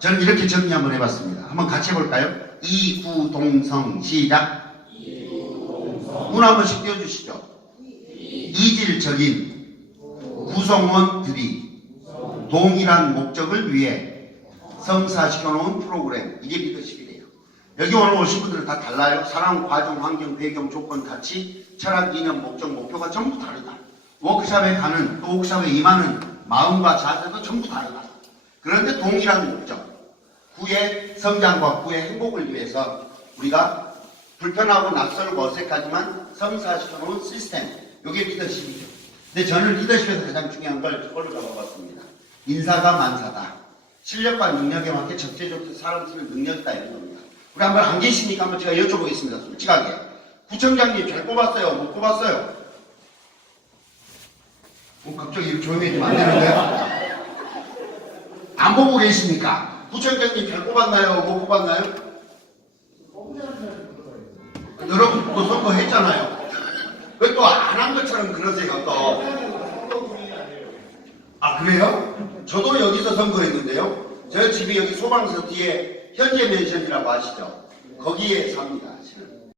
저는 이렇게 정리 한번 해봤습니다. 한번 같이 해볼까요? 이구동성 시작. 문한 번씩 띄워주시죠. 이질적인 구성원들이 동일한 목적을 위해 성사시켜 놓은 프로그램 이게 리더십이래요. 여기 오늘 오신 분들은 다 달라요. 사람, 과정, 환경, 배경, 조건, 가치, 철학, 이념, 목적, 목표가 전부 다르다. 워크샵에 가는 또 워크샵에 임하는 마음과 자세도 전부 다르다. 그런데 동일한 목적, 구의 성장과 구의 행복을 위해서 우리가 불편하고 낯설고 어색하지만 성사시켜놓은 시스템, 이게 리더십이죠. 근데 저는 리더십에서 가장 중요한 걸 저걸로 잡아봤습니다. 인사가 만사다. 실력과 능력에 맞게 적재적소 사람 쓰는 능력이다 이런 겁니다. 우리 한번 안 계시니까 한번 제가 여쭤보겠습니다. 솔직하게. 구청장님 잘 뽑았어요? 못 뽑았어요? 어, 갑자기 조용해지면 안 되는데요? 안 보고 계십니까? 구청장님 잘 뽑았나요? 못 뽑았나요? 여러분도 선거했잖아요. 왜 또 안 한 것처럼 그러세요, 또? 아, 그래요? 저도 여기서 선거했는데요. 저 집이 여기 소방서 뒤에 현재 맨션이라고 아시죠? 거기에 삽니다.